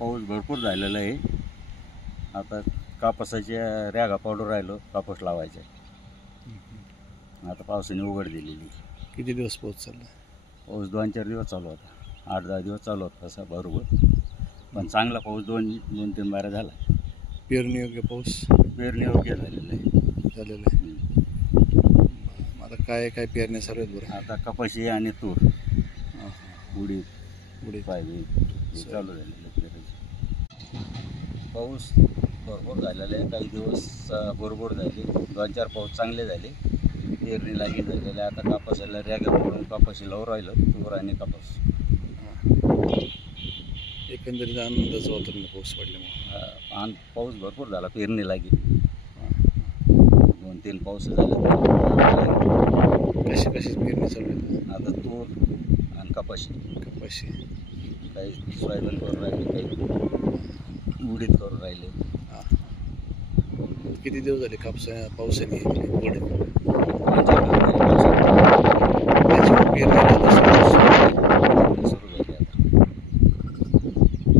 पाऊस भरपूर झालेला आहे. आता कापसाच्या रॅगा पावडर राहिलो कापूस लावायचा. आता पावसाने उघड दिलेली. किती दिवस पाऊस चालला? पाऊस 2-4 दिवस चालू होता, 8-10 दिवस चालू होता तसा बरोबर. पण चांगला पाऊस 2-3 बाऱ्या झाला. पेरणी योग्य पाऊस पेरणी योग्य झालेलं आहे. झालेला आहे. आता काय काय पेरण्या चालू आहेत बरं? आता कपाशी आणि तूर, उडीद पाहिजे चालू झालेलं पेरायचं. पाऊस भरपूर झालेला आहे. काही दिवस भरपूर झाले, 2-4 पाऊस चांगले झाले, पेरणी लागली झालेली. आता कापसाला रॅगा पडून कापाशी लावून राहिलं, तूर आणि कापूस. एकंदरीत आनंदाचा वातावरण पाऊस पडल्यामुळे. पाऊस भरपूर झाला, पेरणी लागली. 2-3 पाऊस झाले. कशी कशी पेरणी चालू आहे आता तूर आणि कपाशी. काही सोयाबीन करून राहिले, काही उडीद करून राहिले. किती दिवस झाले पावसाने उघड? पेरणी